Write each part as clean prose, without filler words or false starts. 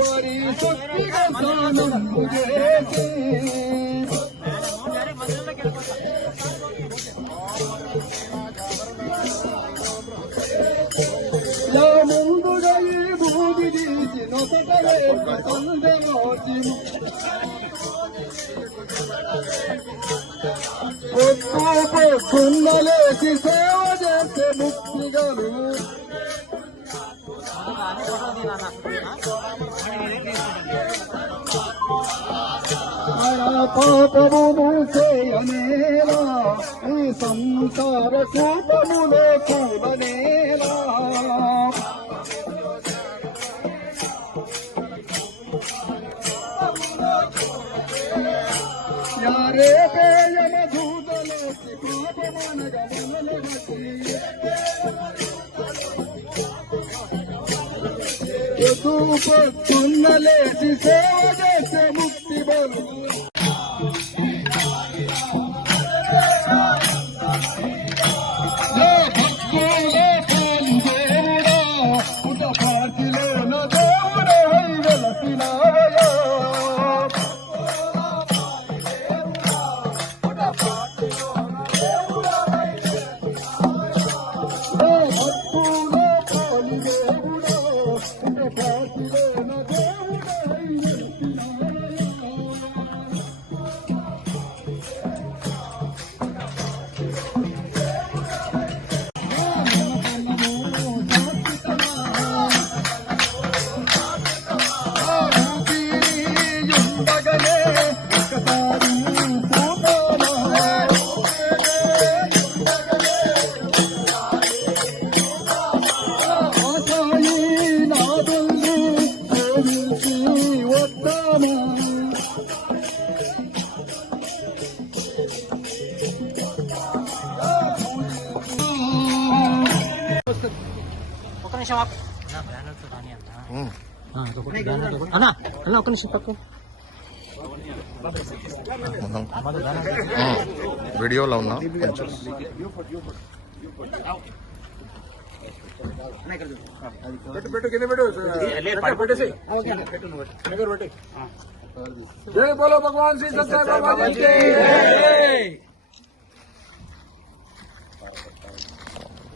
పరి సుత్తిగా స్నానము చేసి ముందుగా ఈ భూమి తీసి నొసట వేసి సందమోచి పొత్తులేసి సేవ చేసే ముక్తిగలు పాపము మూసేయనేలా ఈ సంసార కూపములో కూలనేలా యారే పేయన దూతలేసి పాపమనగా మనలగసి పొత్తులేసి సేవ చేసే ముక్తి బలు ఒక నిమిషం పక్కు వీడియోలో ఉన్నా కొంచెం జై బోలో భగవాన్ శ్రీ సత్య బాబా జీ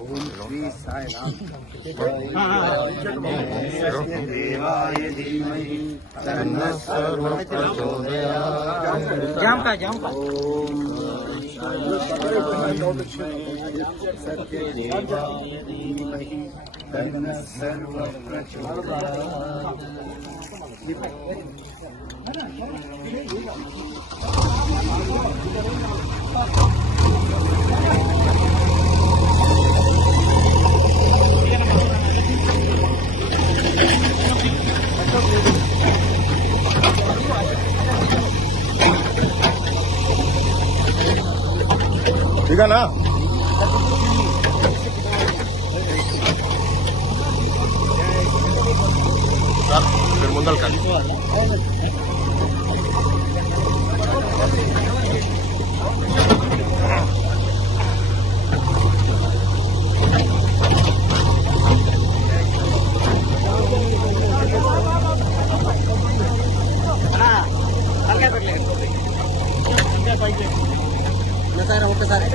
ओम श्री साई राम देवाय धीमहि तन्नः सर्वः प्रचोदयात् जाम का ओम सत्य देवाय धीमहि तन्नः सर्वः దిగానా ముందలు కానీ ఒకసారి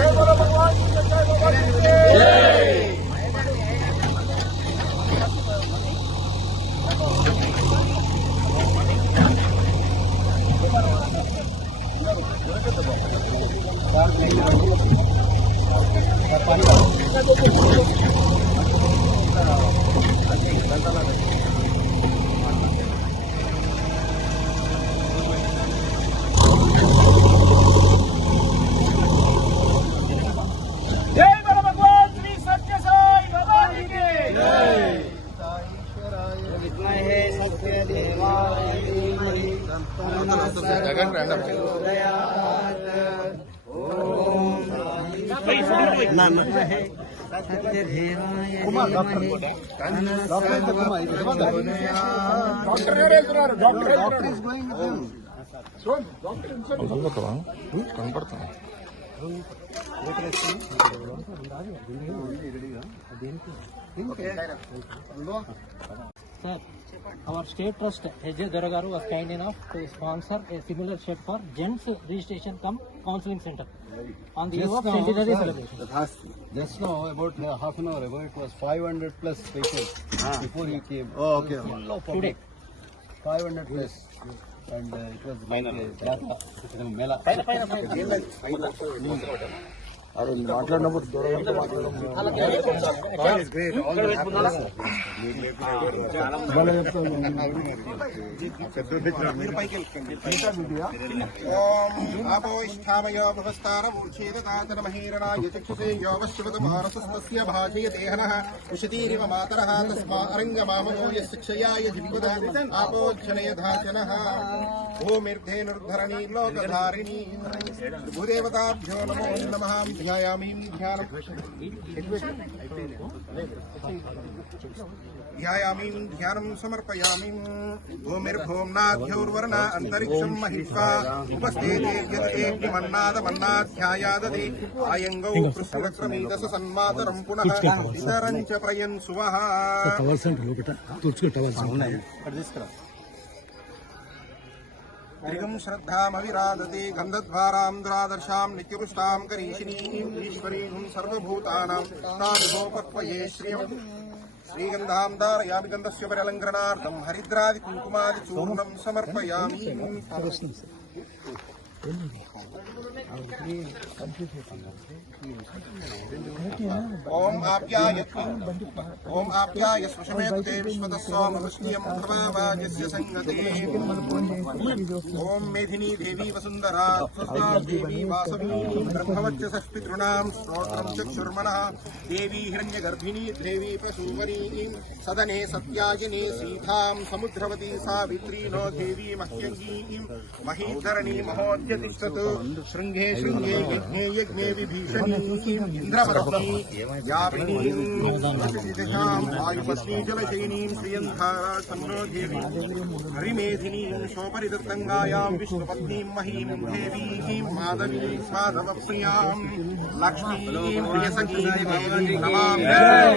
जगन ओम కనపడతాం. Sir, our state trust H.J. Doragaru was kind enough to sponsor a similar shed for gents registration cum counseling center on the eve of centenary celebration. Just now, about half an hour ago, it was 500 plus patients before you came. Oh, okay. Full of public. 500 plus. And it was like a jatara, mela. మాట్లాడినప్పుడు దూరంగా భూదేవతాభ్యో నమో నమః. ధ్యాయామి ధ్యానం సమర్పయామి. భూమిర్భూమ్నాద్యౌర్వర్ణ అంతరిక్షం మహిష్వా ఉపస్థేదేవ్యమన్నాదమన్నాధ్యాయాదదే ఆయంగౌ కృష్ణక్రమీదస సన్మాతరం పునః ఇతరం చ ప్రయన్ సువః. దిగం శ్రద్ధామవిరాదతే గంధద్వారాంధ్రాదర్శాం నిత్యపుష్టాం కరీషిణీం ఈశ్వరీం సర్వభూతానాం తామిహోపక్వయే శ్రియం. శ్రీగంధాం ధారయామి గంధస్య పరిలంకరణార్థం హరిద్రాది కుంకుమాది చూర్ణం సమర్పయామి. ఓం ఆప్యాయ స్వశమేతే విశ్వతస్వామవష్ణీయం భవావాజస్య సంగతే. ఓం మేధినీ దేవీ వసుంధరా స్వస్తా దేవీ వాసవీ బ్రహ్మవచ్చసః పితॄణాం స్తోత్రం చక్షుర్మణః. దేవీ హిరణ్యగర్భిణీ దేవీ ప్రసూవనీ సదనే సత్యాయనే సీతాం సముద్రవతీ సావిత్రీ నో దేవీ మహ్యంగీ మహీధరణీ మహోద్యతిష్టతు. శృంగే శృంగే యజ్ఞే యజ్ఞే విభీషణీ ఇంద్రపత్నీ యామినీం వాయుపత్నీ జలశయనీం శ్రియంధారా సన్నో దేవీ హరిమేధినీం శోపరిదత్తంగాయాం విష్ణుపత్నీం మహీం దేవీం మాధవీం మాధవప్రియాం లక్ష్మీం ప్రియసఖీం నమామి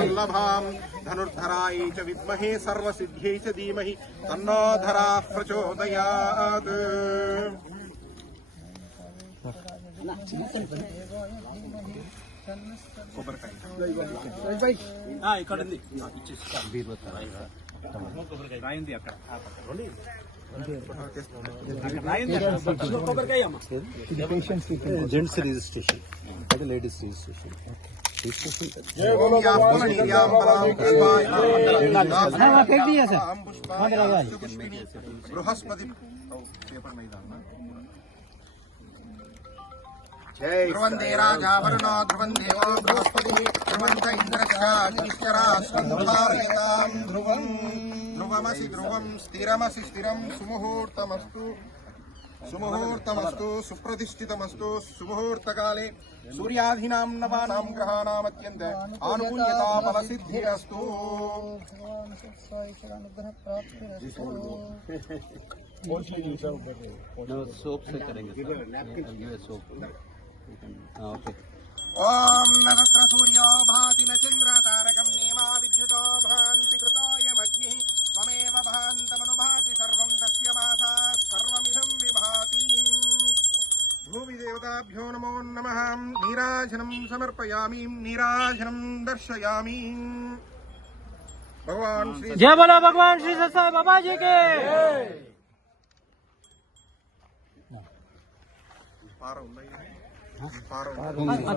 వల్లభాం. ధనుర్ధరాయై చ విద్మహే సర్వసిద్ధ్యై చ ధీమహి తన్నో ధరాః ప్రచోదయాత్. ఇక్కడ ఉంది Gents registration, the ladies registration. Brihaspati ధ్రువందే రాజా వరుణో ధ్రువం దేవో బృహస్పతి ధ్రువంత ఇంద్రశ్చాగ్నిశ్చరాష్ట్రం ధారయతాం ధ్రువం. ధ్రువమసి ధ్రువం స్థిరమసి స్థిరం సుముహూర్తమస్తు సుముహూర్తమస్తు సుప్రతిష్ఠితమస్తు. సుముహూర్తకాలే సూర్యాధీనాం నవానాం గ్రహాణాం అత్యంత ఆనుకూల్యతా ఫలసిద్ధిరస్తు. No, soap se करेंगे sir. Give a soap. Okay. ఓం నత్ర సూర్యో భాతి న చంద్ర తారకం నేమా విద్యుతో భాంతి కృతోయమగ్ని త్వమేవ భాంతమనుభాతి సర్వం తస్య మాసా సర్వమిదం విభాతి. భూమి దేవతాభ్యో నమో నమః. నీరాజనం సమర్పయామి నీరాజనం దర్శయామి. భగవాన్ శ్రీ जय बोलो भगवान श्री सत्य बाबा जी के.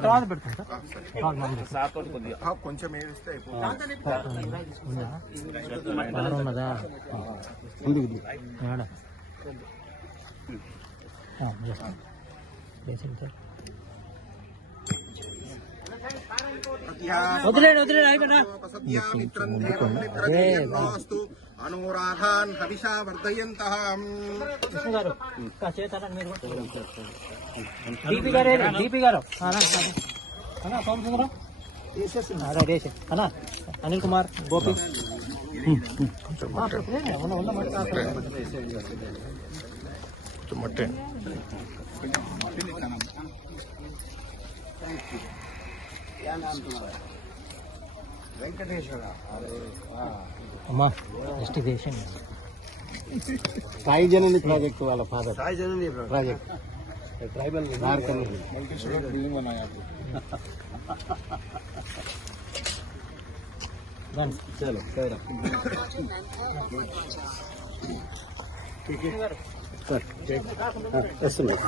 తర్వాత పెడతాం సార్. కొంచెం ఏమిస్తే అయిపోతుంది. ఉన్నదా వదిలేడు అయిపోయినా అనురాధాన్ హవిషా వర్ధయంతః. కృష్ణ గారు చేతారా మీరు? డీపీ గారు అన్నా సోమసుందరం అదే అన్నా అనిల్ కుమార్ గోపి మొట్టే వెంకటేశ్వర. అమ్మా జస్ట్ దేశం సాయి జనని ప్రాజెక్ట్ వాళ్ళ ఫాదర్. సాయి జనని ప్రాజెక్ట్ ట్రైబల్ చలో వస్తున్నాయి.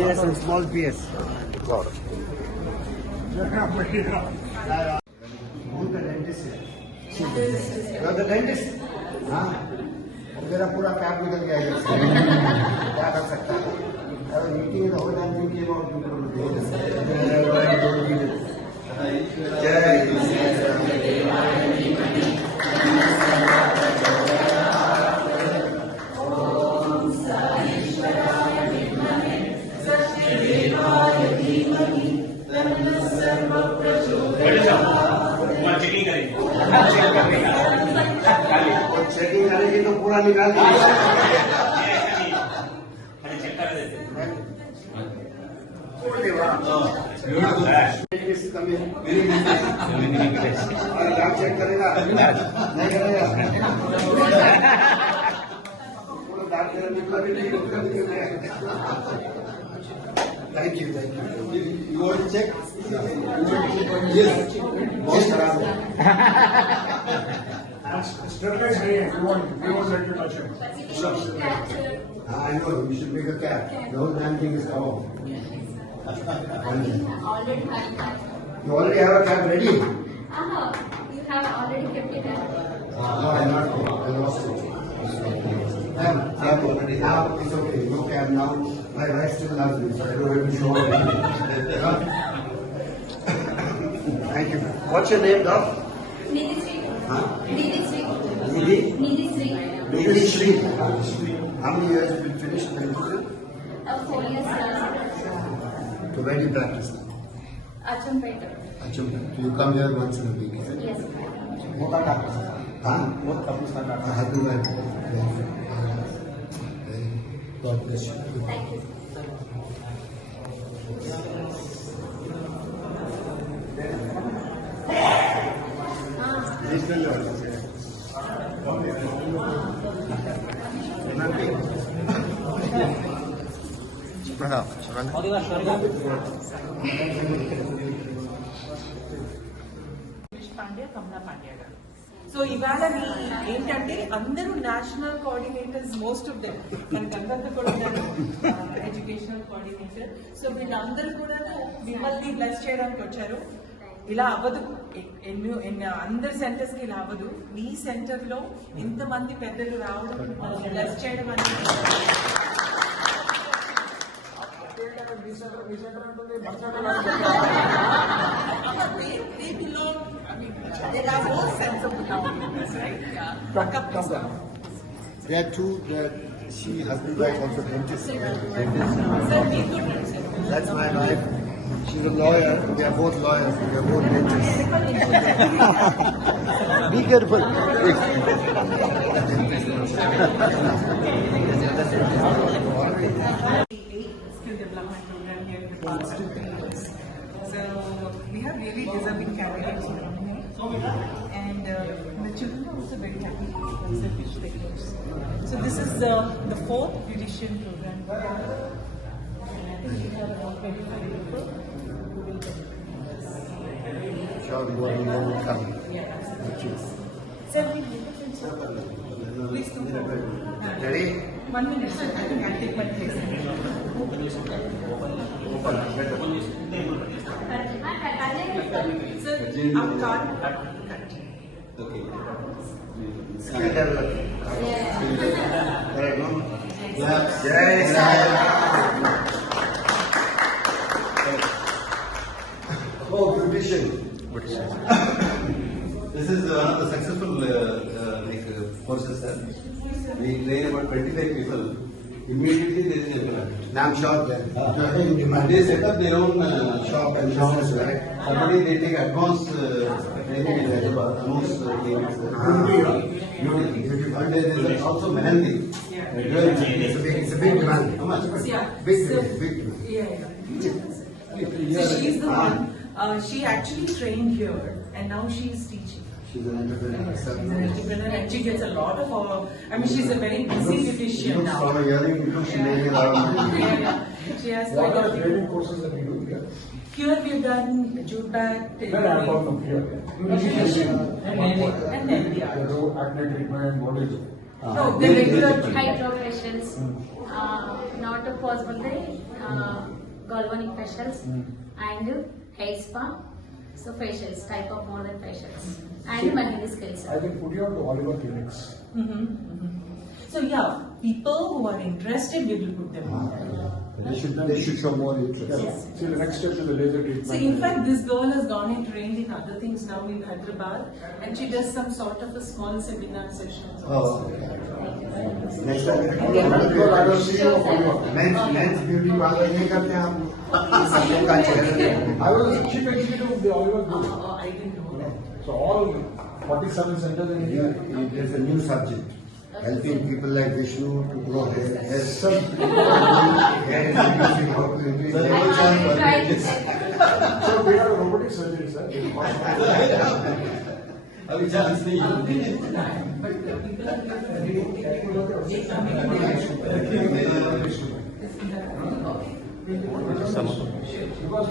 PS and small PS. Who's the dentist here? You're the dentist? हाँ मेरा पूरा कैब निकल गया है क्या कर सकता है अगर मीटिंग है तो हो जाए मीटिंग और चेकिंग करेगी तो पूरा निकाल चेक करेगा नहीं करेगा thank you you want check बहुत खराब है Sterilize नहीं है. We won't let you touch it. I know you should make a cap. The whole damn thing is covered. You already have a cap ready? You have already kept it up. No, I'm not. I lost it. Now it's okay. No cap now. My wife still loves me, so I don't have to show her. Thank you. What's your name, Doc? Nidhi Huh? Sri. Nidhi? Nidhi Sri. Nidhi Sri. How many years have you been finished medical? 4 years. So where do you practice? Achampeta. So you come here once in a week. Yes. Huh? Happy birthday. God bless you. Thank you. Pandya కమలా పాండ్య గారు. So ఇవాళ ఏంటంటే అందరూ national coordinators most of them మనకి అందరితో కూడా educational coordinator. So వీళ్ళందరూ కూడా మిమ్మల్ని బ్లెస్ చేయడానికి వచ్చారు. ఇలా అవ్వదు, అందరి సెంటర్స్ కి ఇలా అవ్వదు. మీ సెంటర్ లో ఇంతమంది పెద్దలు రావడం, బ్లెస్ చేయడం అనేది they have more sense of belongingness, right? Yeah. There are two. She husband wife also dentist. Sir, we could sir. That's my wife. She's a lawyer. We are both lawyers. We are both dentists. Be careful. Skill development program here in the past 2-3 years. So we have really deserving candidates from here, and the children are also very happy once they finish their course. So this is the 4th beautician program. And I think we have around 25 people who will come. Sure, more and more will come. Sir, please come. Ready? 1 minute, sir. I think I'll take my place. Sir, our card. Okay. Skill development. Correct, no? Yeah. Jai Sai. Oh, beautician. This is one of the successful courses, sir. We train about 25 people. Immediately there is a demand. Now I'm sure that They set up their own shop and shops. business, right? Somebody they take advanced training in Hyderabad, advanced clinics. And there is also Mehendi. It's a big demand. How much? Yeah. Big So- demand, big demand. So she's the one. She actually trained here, and now she is teaching. She's an entrepreneur herself. She's an entrepreneur, and she gets a lot of. I mean, she's a very busy beautician Looks now. from a hearing, it looks she making a lot of money. Yeah. She has What like are a the training courses that we do here? here we've done jute bag, Then I'm tailoring, from here. beautification, and then The acne treatment, what is it? no, the regular Hydro facials, not possible galvanic facials and hair spa, so facials, type of modern facials and Mehendi skills. I will put you on to Oliver Clinics. So yeah, people who are interested, we will put them on. They should show more interest. Yes. See, the next step is the laser treatment. So in fact, this girl has gone and trained in other things now in Hyderabad, and she does some sort of a small seminar sessions also. Next time, I will see you of Oliver. men's beauty parlor नहीं करते हैं आप लोग का channel I was chief executive of the Oliver Group. I didn't know that. So all 47 centers in India. There's a new subject. Helping people like Vishnu to grow hair. Hair is hair is reducing, how to increase I hair. already tried it. So we have a robotic surgery, sir. अभी chance नहीं है. But people are here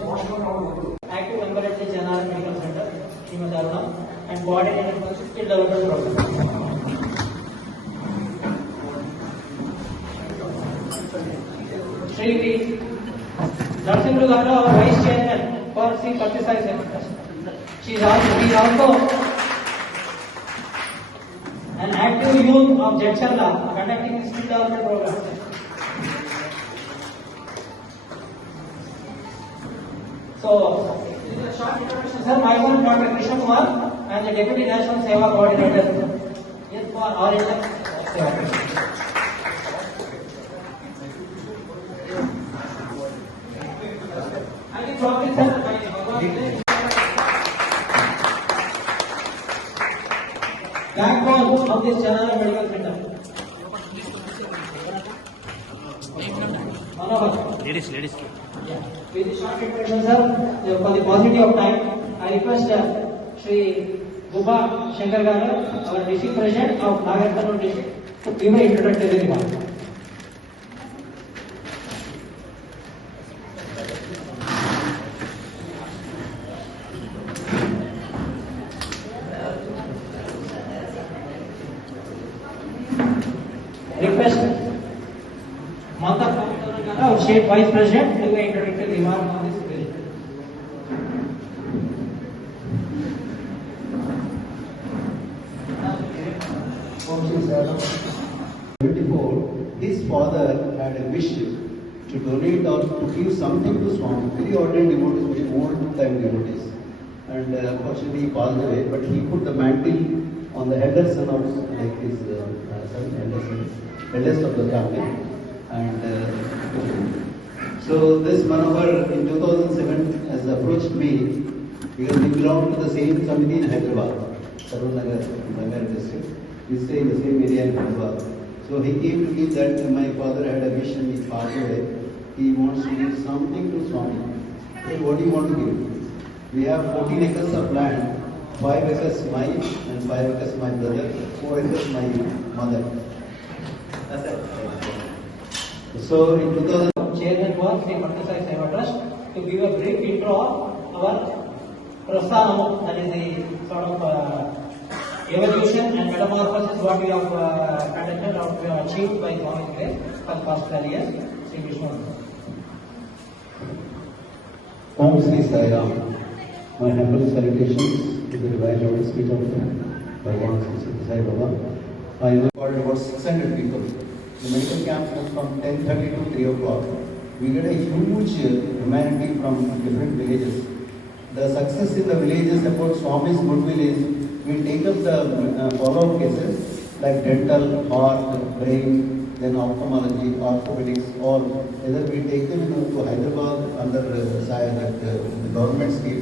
Active member at the Janara Medical Center, Srimati Aruna, and coordinator for skill development program. Sri Narsimlu Garu, our Vice Chairman for Sri Satyasai Center. She is also an active youth of Jetsala conducting the skill development program. So, this is a short introduction, sir. Myself, Dr. Krishna Kumar, I am the Deputy National Seva Coordinator. Yes, for all India Seva. I will talk with sir. Backbone of this Janara Medical Center. Manohar. Ladies. Yeah. With the short introduction, sir, for the paucity of time, I request Shri Guba Shankar Garu, our district president of Nagar Karnool district, to give an introductory remark. Request Mata our State Vice President to give an introductory remark on this bill. father had a wish to donate or to give something to Swami. Very ordinary devotees, very old time devotees. And unfortunately he passed away, but he put the mantle on the elder son of like his son, eldest of the family. And so this Manohar in 2007 has approached me because we belong to the same committee in Hyderabad, Sarvanagar district. We stay in the same area in Hyderabad. So he came to me that my father had a vision, he passed away. He wants to give something to Swami. So what do you want to give? We have 14 acres of land, 5 acres mine and 5 acres my brother, 4 acres my mother. That's it. So in 2000, Chairman for Sri Bhattasai Seva Trust to give a brief intro of our Prasanam, that is the sort of evolution and metamorphosis what we have conducted or we have achieved by Swami's grace for the past 12 years. Sri Vishnu. Om Sri Sai Ram. My humble salutations to the divine Lord's feet of Bhagavan Sri Sai Baba. I recorded about 600 people. The medical camp was from 10:30 to 3 o'clock. We get a huge humanity from different villages. The success in the villages about Swami's goodwill is we take up the follow-up cases like dental, heart, brain, then ophthalmology, orthopedics, or either we take them to Hyderabad under the government scheme,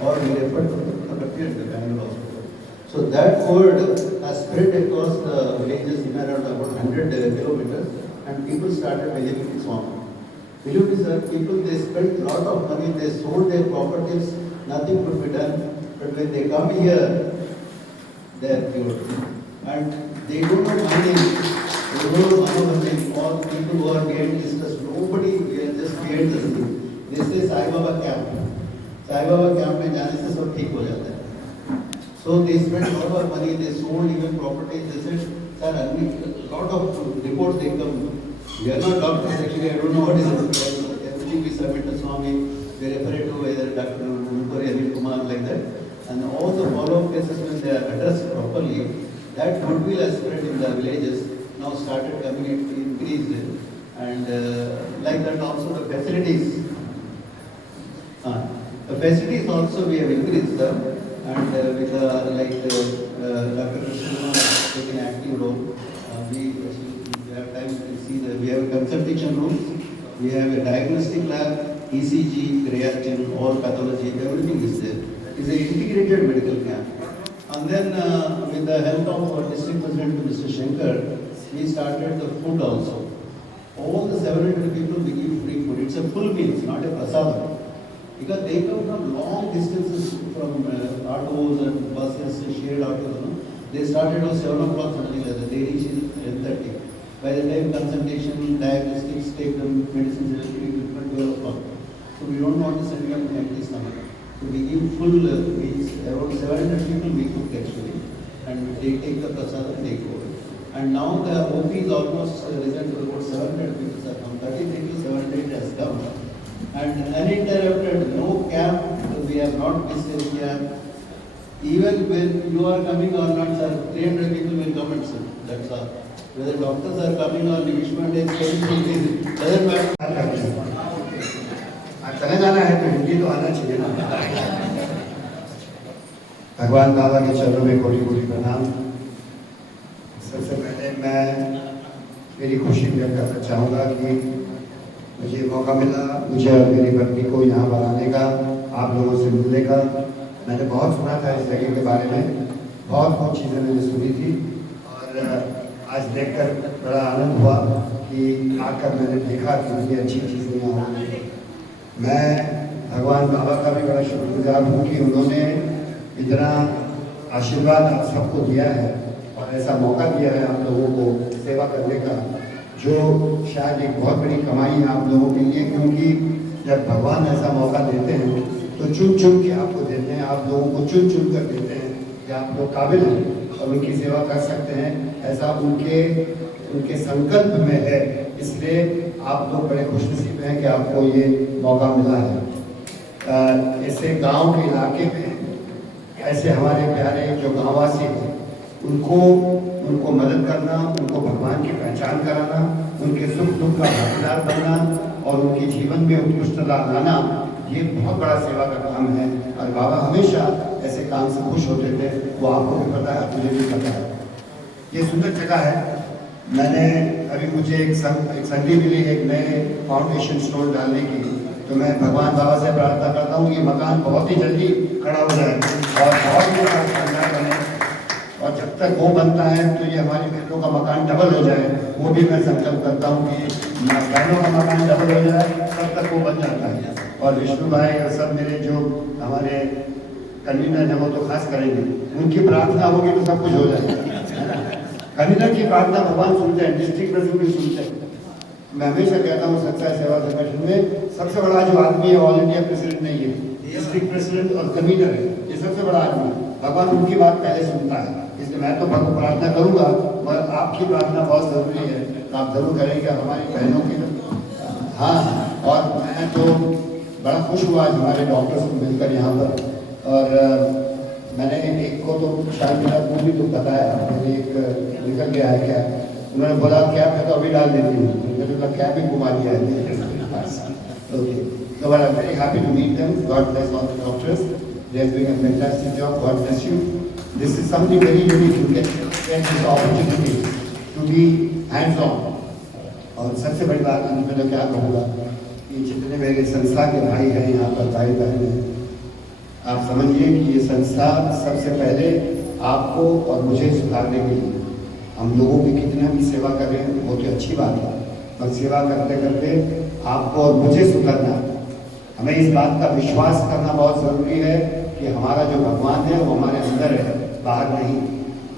or we refer to the Bangalore hospital. So that word has spread across the villages in around about 100 kilometers, and people started believing in Swami. Believe me, sir, people, they spent a lot of money, they sold their properties, nothing could be done. But when they come here, they are cured. And they don't know my name, they don't know Manohar, all people who are behind this trust, nobody, we are just behind this thing. They say Sai Baba camp. Sai Baba camp में जाने से सब ठीक हो जाता है. So they spent a lot of money, they sold even properties, they said, sir, a lot of reports they come. We are not doctors actually, I don't know what is it. Everything we submit to Swami, we refer it to either Dr. Mukuri, Anil Kumar, like that. And all the follow-up cases when they are addressed properly, that goodwill has spread in the villages, now started coming, it increased. And like that also the facilities. The facilities also we have increased them. And with Dr. Krishna taking active role, we have time to see that we have consultation rooms, we have a diagnostic lab, ECG, creatinine, all pathology, everything is there. It's an integrated medical camp. And then with the help of our district president, Mr. Shankar, we started the food also. All the 700 people we give free food. It's a full meal, it's not a prasadam. Because they come from long distances from autos and buses, shared autos. No? They started at 7 o'clock, something like that. They reach in 10:30. By the time consultation, diagnostics, take them medicines, everything, 12 o'clock. So we don't want to send them empty stomach. So we give full meals. Around 700 people we cook actually. And they take the prasad and they go. And now the OP is almost risen to about 700 people. So from 33 to 700 has come. And uninterrupted, no camp, we have not missed any camp. Even when you are coming or not, sir, 300 people will come and sit. That's all. Whether doctors are coming or Nivishman is coming, doesn't matter. चले जाना है तो हिंदी तो आना चाहिए ना. भगवान बाबा के चरणों में कोटि कोटि प्रणाम. सबसे पहले मैं मेरी खुशी व्यक्त करना चाहूँगा कि मुझे मौका मिला, मुझे और मेरी पत्नी को यहाँ बनाने का, आप लोगों से मिलने का. मैंने बहुत सुना था इस जगह के बारे में, बहुत चीज़ें मैंने सुनी थी और आज देखकर बड़ा आनंद हुआ कि आकर मैंने देखा कि इतनी अच्छी चीज़ें यहाँ हो रही हैं. मैं भगवान बाबा का भी बड़ा शुक्रगुजार हूँ कि उन्होंने इतना आशीर्वाद आप सबको दिया है और ऐसा मौका दिया है आप लोगों को सेवा करने का, जो शायद एक बहुत बड़ी कमाई है आप लोगों के लिए. क्योंकि जब भगवान ऐसा मौका देते हैं तो चुन चुन के आपको देते हैं, आप लोगों को चुन चुन कर देते हैं कि आप लोग काबिल हैं और उनकी सेवा कर सकते हैं. ऐसा उनके संकल्प में है, इसलिए आप लोग बड़े खुशनसीब हैं कि आपको ये मौका मिला है. ऐसे गांव के इलाके में ऐसे हमारे प्यारे जो गांववासी हैं उनको मदद करना, उनको भगवान की पहचान कराना, उनके सुख दुख का भागीदार बनना और उनके जीवन में उत्कृष्टता लाना, ये बहुत बड़ा सेवा का काम है। और बाबा हमेशा ऐसे काम से खुश होते थे, वो आपको भी पता है, मुझे भी पता है। ये सुंदर जगह है। मैंने अभी मुझे एक संधि मिली है एक नए फाउंडेशन स्टोन डालने की, तो मैं भगवान बाबा से प्रार्थना करता हूँ ये मकान बहुत ही जल्दी खड़ा हो जाए और बहुत ही बड़ा शानदार बने। और जब तक वो बनता है तो ये हमारी बहनों का मकान डबल हो जाए, वो भी मैं संकल्प करता हूँ कि बहनों का मकान डबल हो जाए, तब तक वो बन जाता है। और विष्णु भाई और सब मेरे जो हमारे कन्वीनर हैं वो तो खास करेंगे, उनकी प्रार्थना होगी तो सब कुछ हो जाएगा। कन्वीनर की प्रार्थना भगवान सुनते हैं, डिस्ट्रिक्ट प्रेसिडेंट भी सुनते हैं। मैं हमेशा कहता हूँ सच्चाई सेवा संगठन में सबसे बड़ा जो आदमी है ऑल इंडिया प्रेसिडेंट नहीं है, डिस्ट्रिक्ट प्रेसिडेंट और कन्वीनर है, ये सबसे बड़ा आदमी। भगवान उनकी बात पहले सुनता है, इसलिए मैं तो प्रार्थना करूंगा, मगर आपकी प्रार्थना बहुत जरूरी है, तो आप जरूर करेंगे हमारी बहनों की। हाँ, और मैं तो बड़ा खुश हुआ आज हमारे डॉक्टर्स को मिलकर यहाँ पर। और मैंने एक को तो शायद मेरा मुँह भी तो बताया, मैंने एक निकल गया है क्या, उन्होंने बोला कैब है तो अभी डाल देती हूँ, मुझे तो कैब भी घुमा दिया है। Okay, so I'm very happy to meet them. God bless all the doctors. They are doing a fantastic job. God bless you. This is something very unique. You get this opportunity to be hands-on. और सबसे बड़ी बात मैं तो क्या कहूँगा कि जितने मेरे संस्था के भाई हैं यहाँ पर, भाई बहन हैं, आप समझिए कि ये संस्था सबसे पहले आपको और मुझे सुधारने के लिए, हम लोगों की कितना भी सेवा कर रहे हैं वो तो अच्छी बात है, पर सेवा करते करते आपको और मुझे सुधरना, हमें इस बात का विश्वास करना बहुत ज़रूरी है कि हमारा जो भगवान है वो हमारे अंदर है, बाहर नहीं।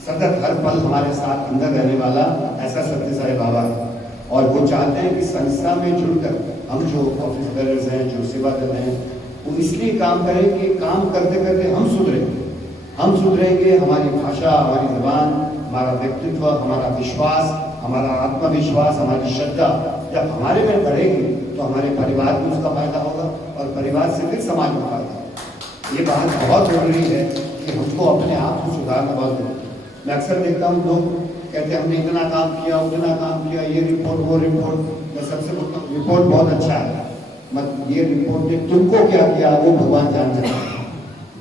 सतत हर पल हमारे साथ अंदर रहने वाला ऐसा सत्य साईं बाबा है। और वो चाहते हैं कि संस्था में जुड़कर हम जो ऑफिस बेरर्स हैं, जो सेवा दल हैं, वो इसलिए काम करें कि काम करते करते हम सुधरेंगे, हमारी भाषा, हमारी जबान, हमारा व्यक्तित्व, हमारा विश्वास, हमारा आत्मविश्वास, हमारी श्रद्धा जब हमारे में बढ़ेगी तो हमारे परिवार को उसका फायदा होगा और परिवार से फिर समाज में फायदा। ये बात बहुत जरूरी है कि हमको अपने आप को सुधारना बहुत जरूरी है। मैं अक्सर देखता हूँ लोग कहते हैं हमने इतना काम किया, उतना काम किया, ये रिपोर्ट वो रिपोर्ट। मैं सबसे बोलता हूँ रिपोर्ट बहुत अच्छा है, मत ये रिपोर्ट ने तुमको क्या किया वो भगवान जानते हैं।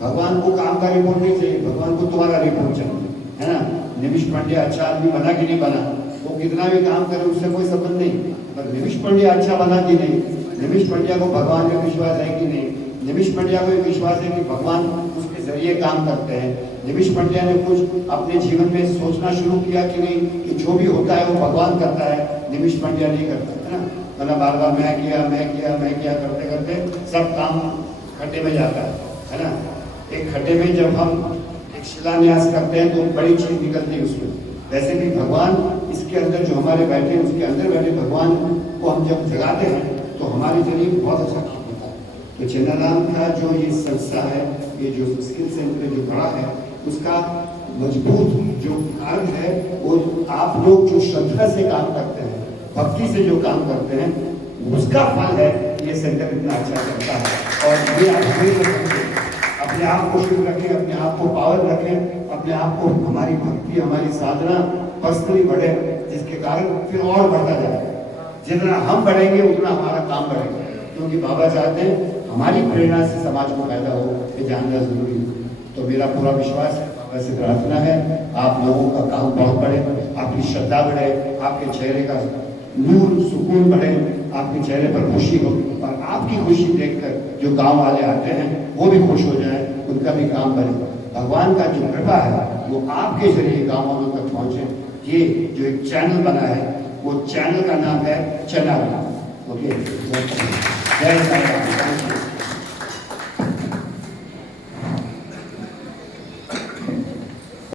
भगवान को काम का रिपोर्ट नहीं चाहिए, भगवान को तुम्हारा रिपोर्ट चाहिए, है ना। निमिष पांडे अच्छा आदमी बना कि नहीं बना, वो कितना भी काम करे उससे कोई संबंध नहीं, पर निमिष पांडे अच्छा बना कि नहीं, निमिष पांड्या को भगवान का विश्वास है कि नहीं, निमिष पांड्या को विश्वास है कि भगवान उसके जरिए काम करते हैं, निमिष पांड्या ने कुछ अपने जीवन में सोचना शुरू किया कि नहीं कि जो भी होता है वो भगवान करता है, निमिष पांड्या नहीं करता, है ना। मतलब बार बार मैं किया करते करते सब काम खड्डे में जाता है ना। एक खड्डे में जब हम एक शिलान्यास करते हैं तो बड़ी चीज निकलती है उसमें। वैसे भी भगवान इसके अंदर जो हमारे बैठे उसके अंदर बैठे भगवान को हम जब जगाते हैं तो हमारे जरिए बहुत अच्छा काम होता है। तो चेन्नाराम का जो ये संस्था है, ये जो स्किल सेंटर जो बड़ा है, उसका मजबूत जो कारण है वो आप लोग जो श्रद्धा से काम करते हैं, भक्ति से जो काम करते हैं, उसका फल है ये सेंटर इतना अच्छा करता है। और ये आप अपने आप को शुरू रखें, अपने आप को पावर रखें, अपने आप को हमारी भक्ति, हमारी साधना पर्सनली बढ़े, जिसके कारण फिर और बढ़ता जाएगा। जितना हम बढ़ेंगे उतना हमारा काम बढ़ेगा, क्योंकि बाबा चाहते हैं हमारी प्रेरणा से समाज को फायदा हो, ये जानना जरूरी है। तो मेरा पूरा विश्वास है, बाबा से प्रार्थना है आप लोगों का काम बहुत बढ़े, आपकी श्रद्धा बढ़े, आपके चेहरे का नूर सुकून बढ़े, आपके चेहरे पर खुशी हो, और आपकी खुशी देखकर जो गांव वाले आते हैं वो भी खुश हो जाए, उनका भी काम बढ़े। भगवान का जो कृपा है वो आपके जरिए गाँव वालों तक पहुंचे। ये जो एक चैनल बना है वो चैनल का नाम है चैनल। ओके, जय साईं।